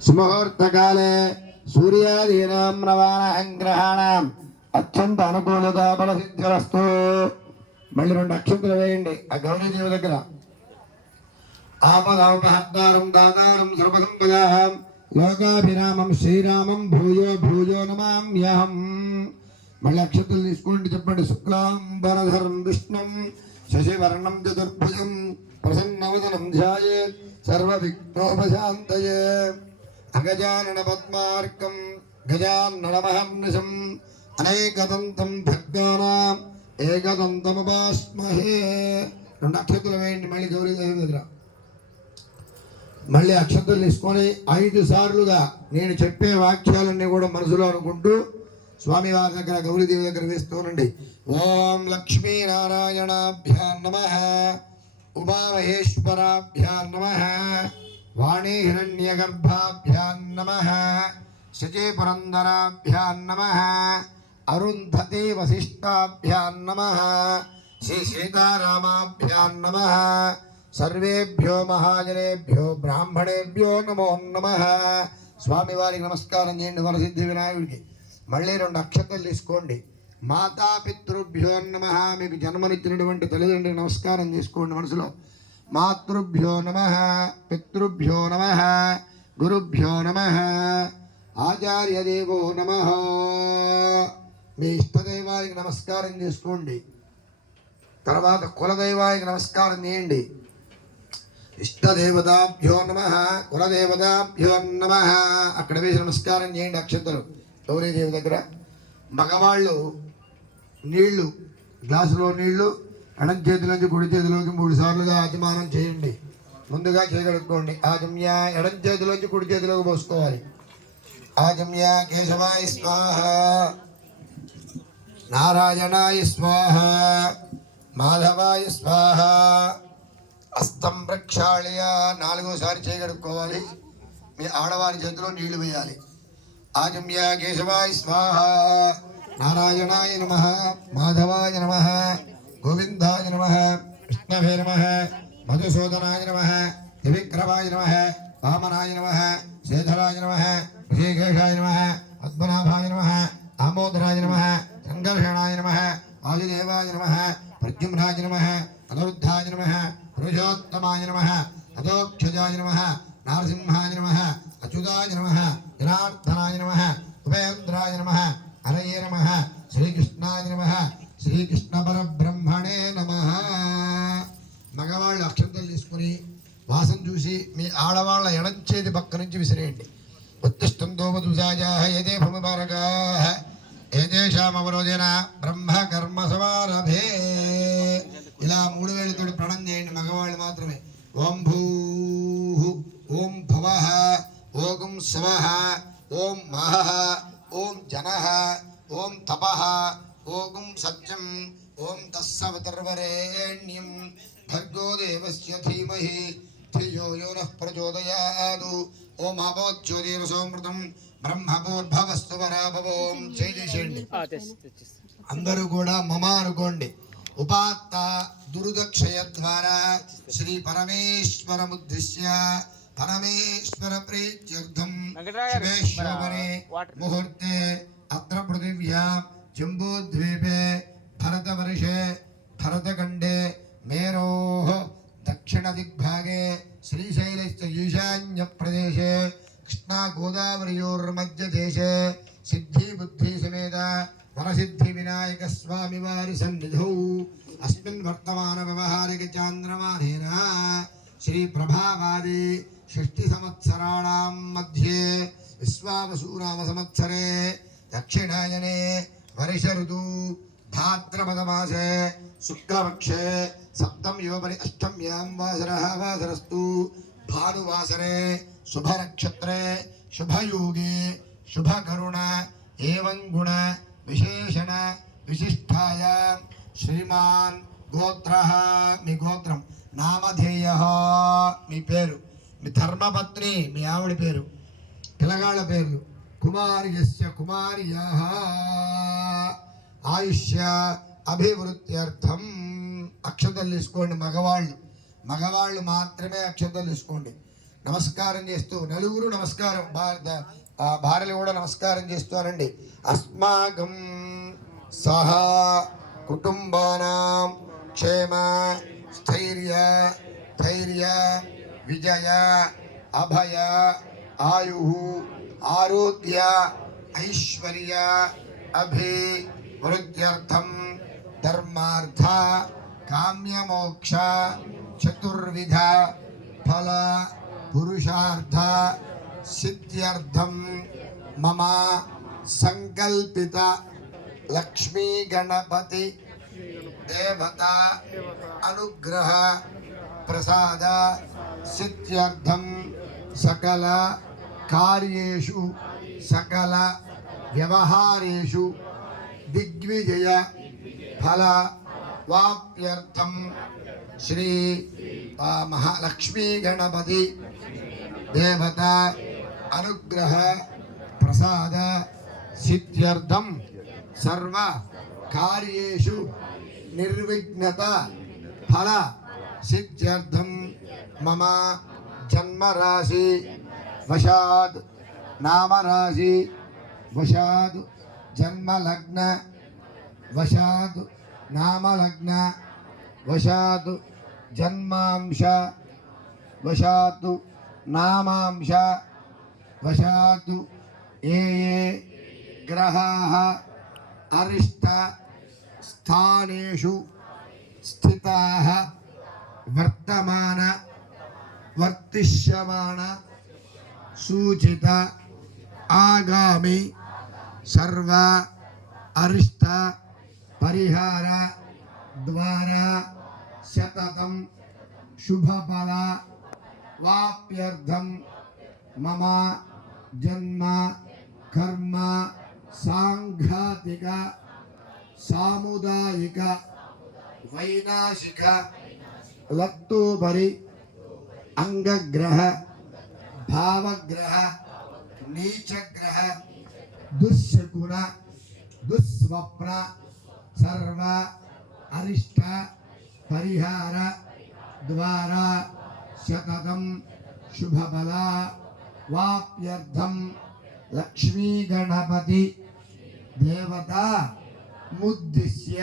సుముహూర్తకాలే సూర్యాదీనాం నవానాం గ్రహాణం అత్యంత అనుకూలత బలసిద్ధిరస్తు మళ్ళీ రెండు అక్షంతలు వేయండి. ఆ గౌరీదేవి దగ్గర. ఆపదాపహర్తారం దాతారం సర్వసంపదాహం లోకాభిరామం శ్రీరామం భూయో భూయో నమామ్యహం మళ్ళీ అక్షతలు తీసుకోండి చెప్పండి. శుక్లాం వరధరం విష్ణుం శశివర్ణం చతుర్భుజం ప్రసన్నవదనం ధ్యాయే సర్వ విఘ్నోపశాంతయే అగజానన పద్మార్కం గజాన్ననమహర్నిశం అనేకదంతం భక్తానాం ఏకదంతముపాస్మహే రెండు అక్షతులు వేయండి మళ్ళీ గౌరీదేవి దగ్గర. మళ్ళీ అక్షంతలు తీసుకొని ఐదు సార్లుగా నేను చెప్పే వాక్యాలన్నీ కూడా మనసులో అనుకుంటూ స్వామివారి దగ్గర గౌరీదేవి దగ్గర వేస్తూనండి ఓం లక్ష్మీనారాయణాభ్యా నమ ఉమామహేశ్వరాభ్యా నమ. వాణీ హిరణ్యగర్భాభ్యా నమ. శచీ నమ. అరుంధతి వశిష్టాభ్యాం నమ. శ్రీ సీతారామాభ్యాం నమ. సర్వేభ్యో మహాజనేభ్యో బ్రాహ్మణేభ్యో నమో నమ. స్వామివారికి నమస్కారం చేయండి వరసిద్ధి వినాయకుడికి. మళ్ళీ రెండు అక్షతలు తీసుకోండి. మాతాపితృభ్యో నమ. మీకు జన్మనిచ్చినటువంటి తల్లిదండ్రులకు నమస్కారం చేసుకోండి మనసులో. మాతృభ్యో నమ పితృభ్యో నమ గురుభ్యో నమ ఆచార్యదేవో నమ. మీ ఇష్టదైవానికి నమస్కారం చేసుకోండి. తర్వాత కులదైవానికి నమస్కారం చేయండి. ఇష్టదేవతాభ్యో నమ కులదేవతాభ్యో నమ. అక్కడ వేసి నమస్కారం చేయండి అక్షతలు. గౌరీదేవి దగ్గర? మగవాళ్ళు నీళ్ళు గ్లాసులో నీళ్ళు ఎడం చేతిలోంచి కుడి చేతిలోకి మూడు సార్లుగా ఆచమానం చేయండి. ముందుగా చేయగలుగుకోండి ఆజమ్య ఎడం చేతిలోంచి కుడి చేతిలోకి పోసుకోవాలి. ఆజమ్య కేశవాయ స్వాహ. నారాయణాయ స్వాహ. మాధవాయ స్వాహ. అస్తం ప్రక్షాళయ. నాలుగోసారి చేయగడుక్కోవాలి మీ ఆడవారి చేతిలో నీళ్ళు వేయాలి. ఆజమ్య కేశవాయ స్వాహ. నారాయణాయ నమ. మాధవాయ నమ. గోవిందాయ నమ విష్ణవే నమ మధుసూదనాయ నమ త్రివిక్రమాయ నమ వామనాయ నమ శ్రీధరాయ నమ ఋషికేశాయ నమ పద్మనాభాయ నమ దామోదరాయ నమ సంఘర్షణాయ నమ ఆదిదేవాయ నమ ప్రద్యుమ్నాయ నమ అనురుద్ధాయ నమ పురుషోత్తమాయ నమ అదోక్షజాయ నమ నారసింహాయ నమ అచ్యుతాయ నమ జనార్దనాయ నమ ఉపేంద్రాయ నమ హరయే నమ శ్రీకృష్ణాయ నమ శ్రీకృష్ణ పరబ్రహ్మణే నమ. మగవాళ్ళు అక్షంతలు తీసుకుని వాసన చూసి మీ ఆడవాళ్ళ ఎడంచేది పక్క నుంచి విసిరేయండి. ఉత్తిష్టం దోమదుజాజా ఏదే భూమిపారగా ఏదేశామవరోజన బ్రహ్మ కర్మ సమారభే ఇలా మూడు వేలతోటి ప్రణం చేయండి మగవాళ్ళు మాత్రమే ఓం భూ ఓం భవ ఓం శవ ఓం మహ ఓం జన ఓం తప ఓం సత్యం ఓం తస్సవతర్వరేణ్యం భర్గో దేవస్య ధీమహి ధియో యో నః ప్రచోదయాదు ఓం అపోజ్యోతిర సోమృతం బ్రహ్మభూర్భవస్తు వరాభవోం చేసేయండి అందరూ కూడా మమ అనుకోండి ఉపాత్త దుర్దక్షయ ద్వారా శ్రీ పరమేశ్వరముద్దిశ్య పరమేశ్వర ప్రీత్యర్థం ముహూర్తే అత్ర పృథివ్యాం. జంబూద్వీపే భరతవర్షే భరతఖండే మేరోः దక్షిణదిగ్భాగే శ్రీశైలस्य ఈశాన్యప్రదేశే కృష్ణా గోదావరియోర్మధ్యదేశే సిద్ధి బుద్ధి సమేత వరసిద్ధి వినాయక స్వామి వారి సన్నిధౌ అస్మిన్ వర్తమాన వ్యవహారిక చాంద్రమానేన శ్రీ ప్రభావాది షష్ఠి సంవత్సరాణం మధ్యే విశ్వావసూనామ సంవత్సరే దక్షిణాయనే వర్ష ఋతు భాద్రపద మాసే శుక్లపక్షే సప్తం యోపరి అష్టమ్యాం వాసరः వాసరస్తు భానువాసరే శుభనక్షత్రే శుభయోగే శుభకరుణ ఏవం గుణ విశేషణ విశిష్టాయ శ్రీమాన్ గోత్ర మీ గోత్రం నామధేయ మీ పేరు మీ ధర్మపత్ని మీ ఆవిడ పేరు। పిల్లగాళ్ళ పేర్లు। కుమార్యస్య కుమార్య. ఆయుష్య అభివృద్ధ్యర్థం. అక్షతలు తీసుకోండి మగవాళ్ళు. మగవాళ్ళు మాత్రమే అక్షతలు తీసుకోండి. నమస్కారం చేస్తూ నలుగురు నమస్కారం. భారత భార్యలు కూడా నమస్కారం చేస్తారండి అనండి. అస్మాకం సహా కుటుంబానాం క్షేమ స్థైర్య ధైర్య విజయ అభయ आयु आरोग्य ऐश्वर्य अभि अभिवृद्ध्यर्थम धर्मार्थ काम्य मोक्ष चतुर्विध, फल, पुरुषार्थ सिद्ध्यर्थम मम संकल्पित लक्ष्मी गणपति देवता अनुग्रह प्रसाद सिद्ध्यर्थम सकला కార్యేషు సకల వ్యవహారేషు దిగ్విజయ ఫల వాప్యర్థం శ్రీ ఆ, మహాలక్ష్మీ గణపతి దేవత అనుగ్రహ ప్రసాద సిద్ధ్యర్థం సర్వ కార్యేషు నిర్విఘ్నత ఫల సిద్ధ్యర్థం మమ జన్మరాశి वशाद नाम राशि वशाद जन्म लग्न वशाद नाम लग्न वशाद जन्मांश, वशाद नामांश, वशाद ये ये ग्रहाः, अरिष्ट स्थानेषु स्थिताः, वर्तमान, वर्तिष्यमाण సూచిత ఆగామి సర్వ అరిష్ట పరిహార ద్వారా శతతం శుభఫల వాప్యర్థం మమ జన్మ కర్మ సాంఘాతిక సాముదాయిక వైనాశిక లత్తోపరి అంగగ్రహ భావగ్రహ నీచగ్రహ దుశ్శకున దుస్వప్న సర్వ అరిష్ట పరిహార ద్వారా శతతం శుభఫల వాప్యర్థం లక్ష్మీ గణపతి దేవత ముద్దిశ్య